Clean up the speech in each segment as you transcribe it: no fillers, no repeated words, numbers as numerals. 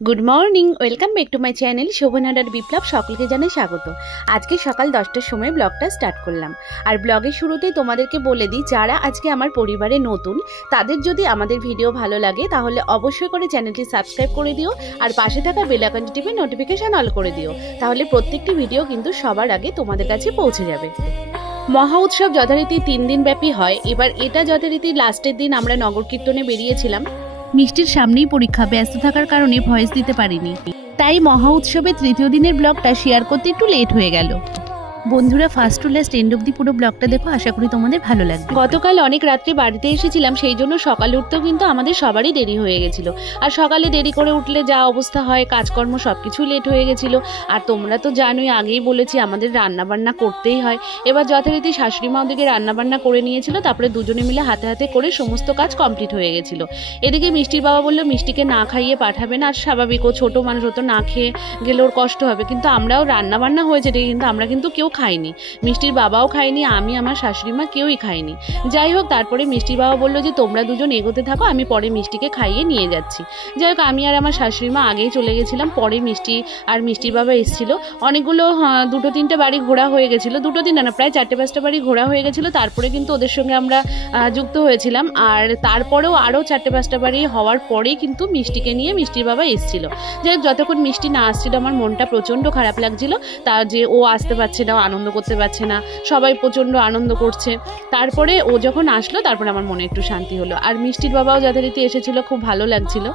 Good morning, welcome back to my channel শোভনাডার বিপ্লব। সকলকে জানাই স্বাগত। আজকে সকাল 10টার সময় ব্লগটা স্টার্ট করলাম। আর ব্লগের শুরুতেই তোমাদেরকে বলে দিই, যারা আজকে আমার পরিবারে নতুন, তাদের যদি আমাদের ভিডিও ভালো লাগে তাহলে অবশ্যই করে চ্যানেলটি সাবস্ক্রাইব করে দিও, আর পাশে থাকা বেল আইকনটি টিপে নোটিফিকেশান অল করে দিও। তাহলে প্রত্যেকটি ভিডিও কিন্তু সবার আগে তোমাদের কাছে পৌঁছে যাবে। মহা উৎসব যথারীতি 3 দিন ব্যাপী হয়। এবার এটা যথারীতি লাস্টের দিন আমরা নগর কীর্তনে বেরিয়েছিলাম। মিষ্টির সামনেই পরীক্ষা, ব্যস্ত থাকার কারণে ভয়েস দিতে পারিনি, তাই মহা উৎসবের তৃতীয় দিনের ব্লগটা শেয়ার করতে একটু লেট হয়ে গেল। বন্ধুরা, ফার্স্ট টু লাস্ট এন্ড অব্দি পুরো ব্লগটা দেখো, আশা করি তোমাদের ভালো লাগবে। গতকাল অনেক রাত্রে বাড়িতে এসেছিলাম, সেই জন্য সকালে উঠতেও কিন্তু আমাদের সবারই দেরি হয়ে গেছিল। আর সকালে দেরি করে উঠলে যা অবস্থা হয়, কাজকর্ম সব কিছুই লেট হয়ে গেছিলো। আর তোমরা তো জানোই, আগেই বলেছি আমাদের রান্নাবান্না করতেই হয়। এবার যথারীতি শাশুড়ি মা ওদিকে রান্নাবান্না করে নিয়েছিল, তারপরে দুজনে মিলে হাতে হাতে করে সমস্ত কাজ কমপ্লিট হয়ে গেছিলো। এদিকে মিষ্টির বাবা বললো মিষ্টিকে না খাইয়ে পাঠাবে না, আর স্বাভাবিক, ও ছোটো মানুষ, হতো না খেয়ে গেলে ওর কষ্ট হবে। কিন্তু আমরাও রান্নাবান্না হয়েছে ঠিক, কিন্তু আমরা কিন্তু কেউ খাইনি, মিষ্টির বাবাও খাইনি, আমি আমার শাশুড়ি মা কেউই খাইনি। যাই হোক, তারপরে মিষ্টির বাবা বললো যে তোমরা দুজন এগোতে থাকো, আমি পরে মিষ্টিকে খাইয়ে নিয়ে যাচ্ছি। যাই হোক, আমি আর আমার শাশুড়ি মা আগেই চলে গেছিলাম। পরে মিষ্টি আর মিষ্টির বাবা এসেছিলো। অনেকগুলো 2-3টে বাড়ি ঘোরা হয়ে গেছিলো, 2-3 না, প্রায় 4-5টা বাড়ি ঘোরা হয়ে গেছিলো। তারপরে কিন্তু ওদের সঙ্গে আমরা যুক্ত হয়েছিলাম। আর তারপরেও আরও 4-5টা বাড়ি হওয়ার পরেই কিন্তু মিষ্টিকে নিয়ে মিষ্টির বাবা এসেছিলো। যাই হোক, যতক্ষণ মিষ্টি না আসছিল আমার মনটা প্রচণ্ড খারাপ লাগছিল, তা যে ও আসতে পারছে না, আনন্দ করতে পারছে না, সবাই প্রচণ্ড আনন্দ করছে। তারপরে ও যখন আসলো, তারপরে আমার মনে একটু শান্তি হলো। আর মিষ্টির বাবাও যথারীতি এসেছিল, খুব ভালো লাগছিল।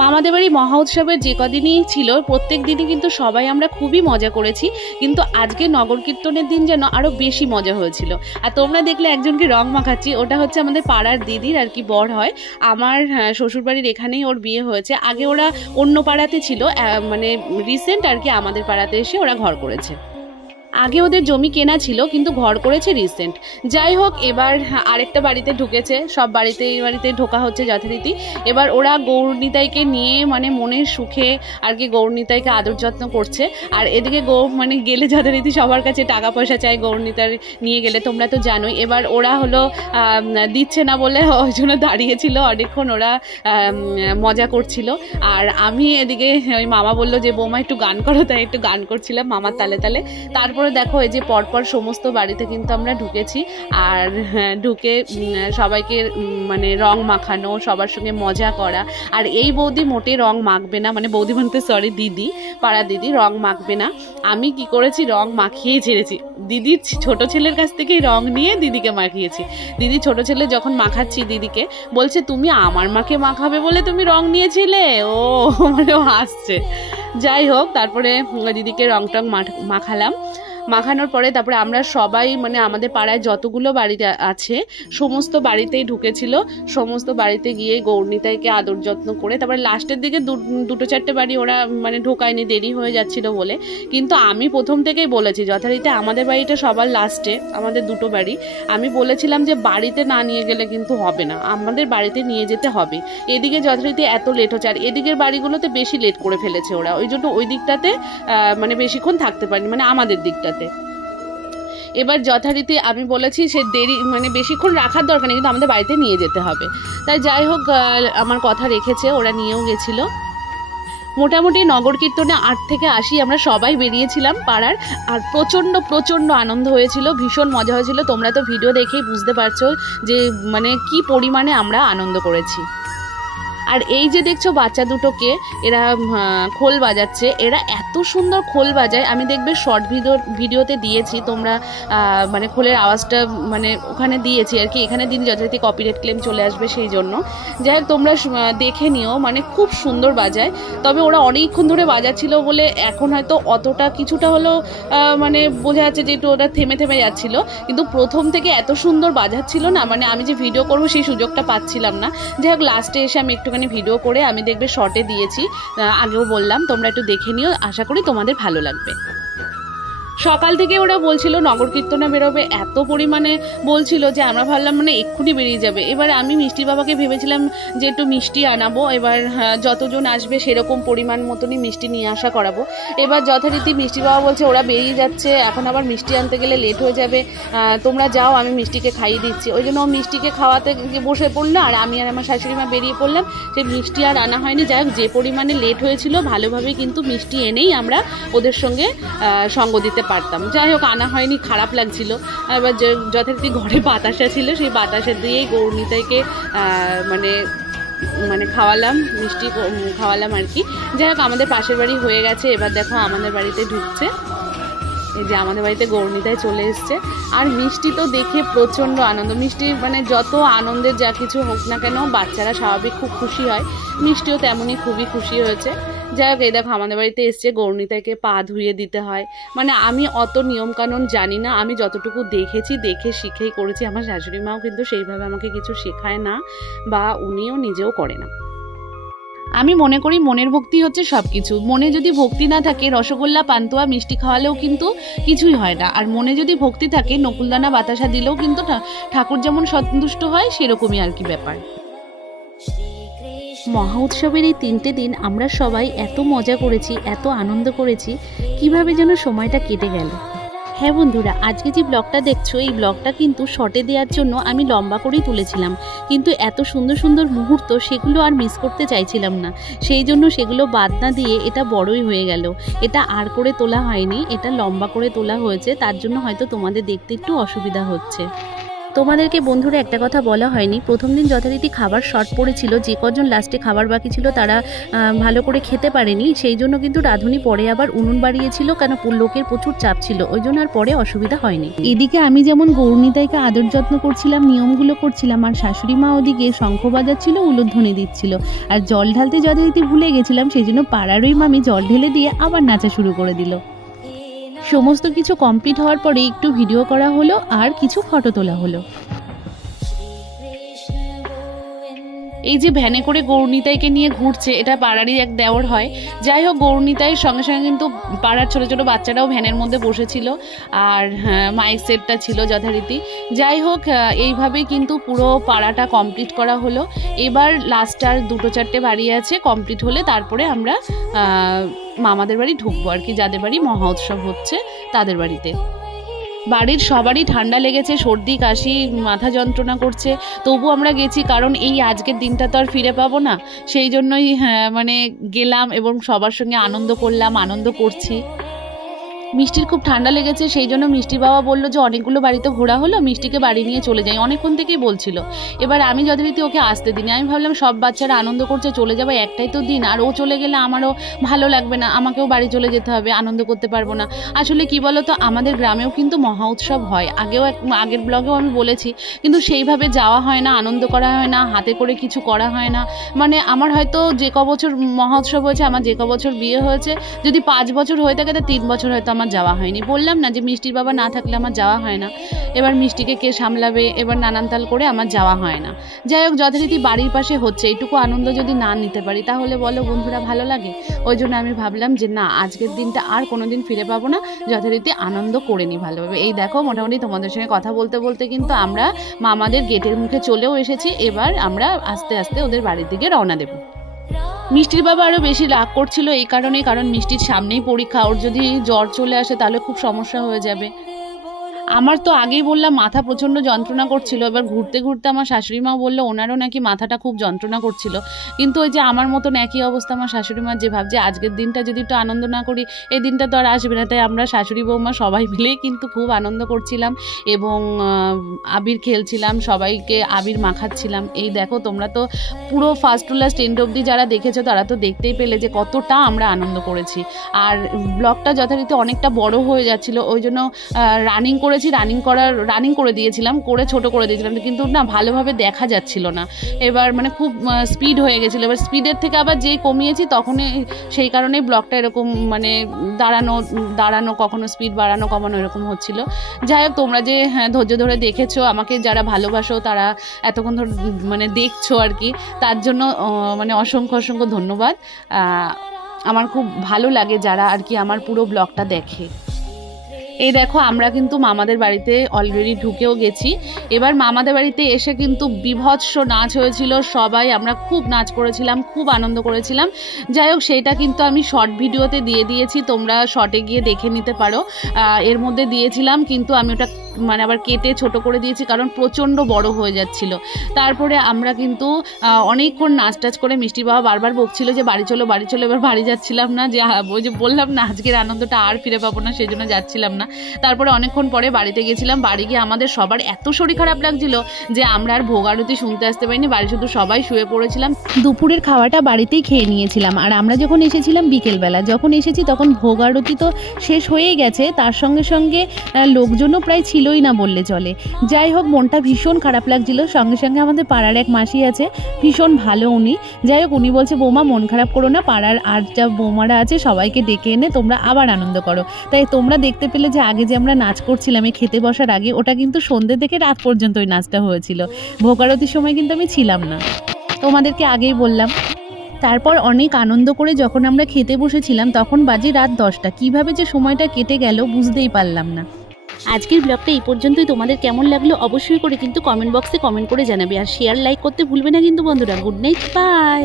মামাদের বাড়ি মহা উৎসবের যে কদিনই ছিল, প্রত্যেক দিনই কিন্তু সবাই আমরা খুবই মজা করেছি, কিন্তু আজকে নগর কীর্তনের দিন যেন আরও বেশি মজা হয়েছিল। আর তোমরা দেখলে একজনকে রং মাখাচ্ছি, ওটা হচ্ছে আমাদের পাড়ার দিদির আর কি বর হয়। আমার শ্বশুরবাড়ির এখানেই ওর বিয়ে হয়েছে। আগে ওরা অন্য পাড়াতে ছিল, মানে রিসেন্ট আর কি আমাদের পাড়াতে এসে ওরা ঘর করেছে। আগে ওদের জমি কেনা ছিল, কিন্তু ঘর করেছে রিসেন্ট। যাই হোক, এবার আরেকটা বাড়িতে ঢুকেছে, সব বাড়িতে এই বাড়িতে ঢোকা হচ্ছে যথারীতি। এবার ওরা গৌরনিতাইকে নিয়ে মানে মনের সুখে আর কি গৌরনিতাইকে আদর যত্ন করছে। আর এদিকে মানে গেলে যথারীতি সবার কাছে টাকা পয়সা চাই গৌরনিতাই নিয়ে গেলে, তোমরা তো জানোই। এবার ওরা হলো দিচ্ছে না বলে ওই জন্য দাঁড়িয়েছিল অনেকক্ষণ, ওরা মজা করছিল। আর আমি এদিকে ওই মামা বললো যে বৌমা একটু গান করো, তাই একটু গান করছিলাম মামার তালে তালে। তারপরে দেখো, এই যে পরপর সমস্ত বাড়িতে কিন্তু আমরা ঢুকেছি। আর ঢুকে সবাইকে মানে রং মাখানো, সবার সঙ্গে মজা করা। আর এই বৌদি মোটে রং মাখবে না, মানে বৌদি বলতে সরি, দিদি, পাড়া দিদি রং মাখবে না। আমি কি করেছি, রং মাখিয়েই ছেড়েছি। দিদির ছোট ছেলের কাছ থেকেই রং নিয়ে দিদিকে মাখিয়েছি। দিদি ছোট ছেলে যখন মাখাচ্ছি দিদিকে, বলছে তুমি আমার মাকে মাখাবে বলে তুমি রং নিয়েছিলে, ও মানে হাসছে। যাই হোক, তারপরে দিদিকে রং টং মাখালাম। মাখানোর পরে তারপরে আমরা সবাই মানে আমাদের পাড়ায় যতগুলো বাড়িতে আছে সমস্ত বাড়িতেই ঢুকেছিল। সমস্ত বাড়িতে গিয়ে গৌরনিতাইকে আদর যত্ন করে তারপরে লাস্টের দিকে 2-4টে বাড়ি ওরা মানে ঢোকায়নি, দেরি হয়ে যাচ্ছিল বলে। কিন্তু আমি প্রথম থেকেই বলেছি যথারীতি আমাদের বাড়িটা সবার লাস্টে, আমাদের 2টো বাড়ি। আমি বলেছিলাম যে বাড়িতে না নিয়ে গেলে কিন্তু হবে না, আমাদের বাড়িতে নিয়ে যেতে হবে। এদিকে যথারীতি এত লেট হচ্ছে, আর এদিকের বাড়িগুলোতে বেশি লেট করে ফেলেছে ওরা, ওই জন্য ওই দিকটাতে মানে বেশিক্ষণ থাকতে পারিনি, মানে আমাদের দিকটাতে। এবার যথারীতি আমি বলেছি সে দেরি মানে বেশিক্ষণ রাখার দরকার নেই, কিন্তু আমাদের বাড়িতে নিয়ে যেতে হবে। তাই যাই হোক, আমার কথা রেখেছে, ওরা নিয়েও গেছিলো। মোটামুটি নগর কীর্তনে 8 থেকে 80 আমরা সবাই বেরিয়েছিলাম পাড়ার। আর প্রচণ্ড আনন্দ হয়েছিল, ভীষণ মজা হয়েছিল। তোমরা তো ভিডিও দেখেই বুঝতে পারছো যে মানে কি পরিমাণে আমরা আনন্দ করেছি। আর এই যে দেখছো বাচ্চা দুটোকে, এরা খোল বাজাচ্ছে। এরা এত সুন্দর খোল বাজায়, আমি দেখবে শর্ট ভিডিওতে দিয়েছি, তোমরা মানে খোলের আওয়াজটা মানে ওখানে দিয়েছি আর কি, এখানে দিন যথারীতি কপিরাইট ক্লেম চলে আসবে সেই জন্য। যাই হোক, তোমরা দেখে নিও, মানে খুব সুন্দর বাজায়। তবে ওরা অনেকক্ষণ ধরে বাজাচ্ছিল বলে এখন হয়তো অতটা কিছুটা হলেও মানে বোঝা যাচ্ছে যে একটু ওরা থেমে থেমে যাচ্ছিল, কিন্তু প্রথম থেকে এত সুন্দর বাজাচ্ছিল না, মানে আমি যে ভিডিও করবো সেই সুযোগটা পাচ্ছিলাম না। যাই হোক, লাস্টে এসে আমি একটুখানি ভিডিও করে আমি দেখবে শর্টে দিয়েছি, আগেও বললাম, তোমরা একটু দেখে নিও, আশা করি তোমাদের ভালো লাগবে। সকাল থেকে ওরা বলছিল নগর কীর্তনে বেরোবে, এত পরিমাণে বলছিল যে আমরা ভাবলাম মানে এক্ষুনি বেরিয়ে যাবে। এবার আমি মিষ্টি বাবাকে ভেবেছিলাম যে একটু মিষ্টি আনাবো, এবার যতজন আসবে সেরকম পরিমাণ মতনই মিষ্টি নিয়ে আসা করাবো। এবার যথারীতি মিষ্টি বাবা বলছে ওরা বেরিয়ে যাচ্ছে, এখন আবার মিষ্টি আনতে গেলে লেট হয়ে যাবে, তোমরা যাও আমি মিষ্টিকে খাইয়ে দিচ্ছি। ওই জন্য মিষ্টিকে খাওয়াতে বসে পড়লো, আর আমি আর আমার শাশুড়ি মা বেরিয়ে পড়লাম। সেই মিষ্টি আর আনা হয়নি। যাই হোক, যে পরিমাণে লেট হয়েছিল ভালোভাবে কিন্তু মিষ্টি এনেই আমরা ওদের সঙ্গে সঙ্গ দিতে পারতাম। যাই হোক, আনা হয়নি, খারাপ লাগছিল। এবার যথারীতি ঘরে বাতাসা ছিল, সেই বাতাসা দিয়েই গৌরনীতাইকে মানে খাওয়ালাম, মিষ্টি খাওয়ালাম আর কি। যাই হোক, আমাদের পাশের বাড়ি হয়ে গেছে। এবার দেখো আমাদের বাড়িতে ঢুকছে, এই যে আমাদের বাড়িতে গৌরনীতাই চলে এসছে। আর মিষ্টি তো দেখে প্রচণ্ড আনন্দ। মিষ্টি মানে যত আনন্দের যা কিছু হোক না কেন, বাচ্চারা স্বাভাবিক খুব খুশি হয়, মিষ্টিও তেমনই খুবই খুশি হয়েছে। যাই হোক, এই দেখো আমাদের বাড়িতে এসছে, গৌরনীতাইকে পা ধুয়ে দিতে হয়। মানে আমি অত নিয়মকানুন জানি না, আমি যতটুকু দেখেছি, দেখে শিখেই করেছি। আমার শাশুড়ি মাও কিন্তু সেইভাবে আমাকে কিছু শেখায় না, বা উনিও নিজেও করে না। আমি মনে করি মনের ভক্তি হচ্ছে সব কিছু। মনে যদি ভক্তি না থাকে, রসগোল্লা পান্তুয়া মিষ্টি খাওয়ালেও কিন্তু কিছুই হয় না। আর মনে যদি ভক্তি থাকে, নকুলদানা বাতাসা দিলেও কিন্তু ঠাকুর যেমন সন্তুষ্ট হয়, সেরকমই আর কি ব্যাপার। মহা উৎসবের এই 3টে দিন আমরা সবাই এত মজা করেছি, এত আনন্দ করেছি, কিভাবে যেন সময়টা কেটে গেল। হ্যাঁ বন্ধুরা, আজকে যে ব্লগটা দেখছো, এই ব্লগটা কিন্তু শর্টে দেওয়ার জন্য আমি লম্বা করেই তুলেছিলাম, কিন্তু এত সুন্দর সুন্দর মুহূর্ত সেগুলো আর মিস করতে চাইছিলাম না, সেই জন্য সেগুলো বাদ না দিয়ে এটা বড়ই হয়ে গেল। এটা আর করে তোলা হয়নি, এটা লম্বা করে তোলা হয়েছে, তার জন্য হয়তো তোমাদের দেখতে একটু অসুবিধা হচ্ছে। তোমাদেরকে বন্ধুরা একটা কথা বলা হয়নি, প্রথম দিন যথারীতি খাবার শর্ট পড়েছিল, যে কজন লাস্টে খাবার বাকি ছিল তারা ভালো করে খেতে পারেনি, সেই জন্য কিন্তু রাঁধুনি পরে আবার উনুন বাড়িয়েছিল, কেন লোকের প্রচুর চাপ ছিল, ওই জন্য আর পরে অসুবিধা হয়নি। এদিকে আমি যেমন গৌরনীতাইকে আদর যত্ন করছিলাম, নিয়মগুলো করছিলাম, আর শাশুড়ি মা ওদিকে শঙ্খ বাজাচ্ছিল, উলুধ্বনি দিচ্ছিল, আর জল ঢালতে যথারীতি ভুলে গেছিলাম, সেই জন্য পাড়ার ওই মামি জল ঢেলে দিয়ে আবার নাচা শুরু করে দিল। সমস্ত কিছু কমপ্লিট হওয়ার পরে একটু ভিডিও করা হলো, আর কিছু ফটো তোলা হলো। এই যে ভ্যানে করে গৌরনীতাইকে নিয়ে ঘুরছে, এটা পাড়ারই এক দেওর হয়। যাই হোক, গৌরনীতাইয়ের সঙ্গে সঙ্গে কিন্তু পাড়ার ছোটো ছোটো বাচ্চারাও ভ্যানের মধ্যে বসেছিল, আর মাইক সেটটা ছিল যথারীতি। যাই হোক, এইভাবেই কিন্তু পুরো পাড়াটা কমপ্লিট করা হলো। এবার লাস্ট আর 2-4টে বাড়ি আছে, কমপ্লিট হলে তারপরে আমরা মামাদের বাড়ি ঢুকবো আর কি, যাদের বাড়ি মহা উৎসব হচ্ছে তাদের বাড়িতে। বাড়ির সবারই ঠান্ডা লেগেছে, সর্দি কাশি, মাথা যন্ত্রণা করছে, তবু আমরা গেছি, কারণ এই আজকের দিনটা তো আর ফিরে পাবো না, সেই জন্যই মানে গেলাম এবং সবার সঙ্গে আনন্দ করলাম, আনন্দ করছি। মিষ্টির খুব ঠান্ডা লেগেছে, সেই জন্য মিষ্টি বাবা বললো যে অনেকগুলো বাড়িতে ঘোরা হলো, মিষ্টিকে বাড়ি নিয়ে চলে যাই, অনেকক্ষণ থেকেই বলছিল। এবার আমি যথারীতি ওকে আসতে দিই, আমি ভাবলাম সব বাচ্চারা আনন্দ করছে, চলে যাবে, একটাই তো দিন, আর ও চলে গেলে আমারও ভালো লাগবে না, আমাকেও বাড়ি চলে যেতে হবে, আনন্দ করতে পারবো না। আসলে কি বলো তো, আমাদের গ্রামেও কিন্তু মহা উৎসব হয়, আগের ব্লগেও আমি বলেছি, কিন্তু সেইভাবে যাওয়া হয় না, আনন্দ করা হয় না, হাতে করে কিছু করা হয় না। মানে আমার হয়তো যে কবছর মহা উৎসব হয়েছে, আমার যে কবছর বিয়ে হয়েছে, যদি 5 বছর হয়ে থাকে, তা 3 বছর হয়তো আমার যাওয়া হয়নি। বললাম না যে মিষ্টির বাবা না থাকলে আমার যাওয়া হয় না, এবার মিষ্টিকে কে সামলাবে, এবার নানান তাল করে আমার যাওয়া হয় না। যাই হোক, যথারীতি বাড়ির পাশে হচ্ছে, এইটুকু আনন্দ যদি না নিতে পারি তাহলে বলো বন্ধুরা ভালো লাগে? ওই জন্য আমি ভাবলাম যে না, আজকের দিনটা আর কোনোদিন ফিরে পাবো না, যথারীতি আনন্দ করে নিই ভালোভাবে। এই দেখো, মোটামুটি তোমাদের সঙ্গে কথা বলতে বলতে কিন্তু আমরা মামাদের গেটের মুখে চলেও এসেছি। এবার আমরা আস্তে আস্তে ওদের বাড়ির দিকে রওনা দেবো। মিষ্টির বাবা আরও বেশি রাগ করছিল এই কারণে, কারণ মিষ্টির সামনেই পরীক্ষা, ওর যদি জ্বর চলে আসে তাহলে খুব সমস্যা হয়ে যাবে। আমার তো আগেই বললাম মাথা প্রচণ্ড যন্ত্রণা করছিল, এবার ঘুরতে ঘুরতে আমার শাশুড়ি মা বললো ওনারও নাকি মাথাটা খুব যন্ত্রণা করছিল। কিন্তু ওই যে আমার মতন একই অবস্থা আমার শাশুড়ি মার, যে ভাবছে আজকের দিনটা যদি একটু আনন্দ না করি, এই দিনটা তো আর আসবে না। তাই আমরা শাশুড়ি বৌমা সবাই মিলেই কিন্তু খুব আনন্দ করছিলাম এবং আবির খেলছিলাম, সবাইকে আবির মাখাচ্ছিলাম। এই দেখো, তোমরা তো পুরো ফার্স্ট টু লাস্ট এন্ড অবধি যারা দেখেছো তারা তো দেখতেই পেলে যে কতটা আমরা আনন্দ করেছি। আর ব্লগটা যথারীতি অনেকটা বড় হয়ে যাচ্ছিল, ওই জন্য রানিং করে দিয়েছিলাম, করে ছোট করে দিয়েছিলাম, কিন্তু না ভালোভাবে দেখা যাচ্ছিল না। এবার মানে খুব স্পিড হয়ে গেছিলো, এবার স্পিডের থেকে আবার যেই কমিয়েছি তখনই, সেই কারণেই ব্লগটা এরকম মানে দাঁড়ানো কখনো স্পিড বাড়ানো কমানো এরকম হচ্ছিল। যাই হোক, তোমরা যে ধৈর্য ধরে দেখেছো, আমাকে যারা ভালোবাসো, তারা এতক্ষণ ধরে মানে দেখছো আর কি, তার জন্য মানে অসংখ্য ধন্যবাদ। আমার খুব ভালো লাগে যারা আর কি আমার পুরো ব্লগটা দেখে। এই দেখো আমরা কিন্তু মামাদের বাড়িতে অলরেডি ঢুকেও গেছি। এবার মামাদের বাড়িতে এসে কিন্তু বিভৎস নাচ হয়েছিল, সবাই আমরা খুব নাচ করেছিলাম, খুব আনন্দ করেছিলাম। যাই হোক, সেইটা কিন্তু আমি শর্ট ভিডিওতে দিয়ে দিয়েছি, তোমরা শর্টে গিয়ে দেখে নিতে পারো। এর মধ্যে দিয়েছিলাম, কিন্তু আমি ওটা মানে আবার কেটে ছোট করে দিয়েছি, কারণ প্রচণ্ড বড় হয়ে যাচ্ছিল। তারপরে আমরা কিন্তু অনেকক্ষণ নাচ টাচ করে মিষ্টি বাবা বারবার বকছিল যে বাড়ি চলো বাড়ি চলো। এবার বাড়ি যাচ্ছিলাম না, যে ওই যে বললাম না আজকের আনন্দটা আর ফিরে পাবো না, সেই জন্য যাচ্ছিলাম না। তারপরে অনেকক্ষণ পরে বাড়িতে গেছিলাম। বাড়ি গিয়ে আমাদের সবার এত শরীর খারাপ লাগছিল যে আমরা আর ভোগ আরতি শুনতে আসতে পারিনি, বাড়ি শুধু সবাই শুয়ে পড়েছিলাম। দুপুরের খাওয়াটা বাড়িতেই খেয়ে নিয়েছিলাম। আর আমরা যখন এসেছিলাম বিকেলবেলা, যখন এসেছি তখন ভোগ আরতি তো শেষ হয়েই গেছে, তার সঙ্গে সঙ্গে লোকজনও প্রায় ছিলই না বললে চলে। যাই হোক, মনটা ভীষণ খারাপ লাগছিল। সঙ্গে সঙ্গে আমাদের পাড়ার এক মাসি আছে, ভীষণ ভালো উনি। যাই হোক, উনি বলছে বৌমা মন খারাপ করো না, পাড়ার আর যা বৌমারা আছে সবাইকে ডেকে এনে তোমরা আবার আনন্দ করো। তাই তোমরা দেখতে পেলে যে আগে যে আমরা নাচ করছিলাম এই খেতে বসার আগে, ওটা কিন্তু সন্ধ্যে থেকে রাত পর্যন্ত ওই নাচটা হয়েছিল। ভোগ আরতির সময় কিন্তু আমি ছিলাম না, তোমাদেরকে আগেই বললাম। তারপর অনেক আনন্দ করে যখন আমরা খেতে বসেছিলাম তখন বাজে রাত 10টা। কীভাবে যে সময়টা কেটে গেল বুঝতেই পারলাম না। আজকের ব্লগটা এই পর্যন্তই। তোমাদের কেমন লাগলো অবশ্যই করে কিন্তু কমেন্ট বক্সে কমেন্ট করে জানাবে, আর শেয়ার লাইক করতে ভুলবে না কিন্তু বন্ধুরা। Good night, by.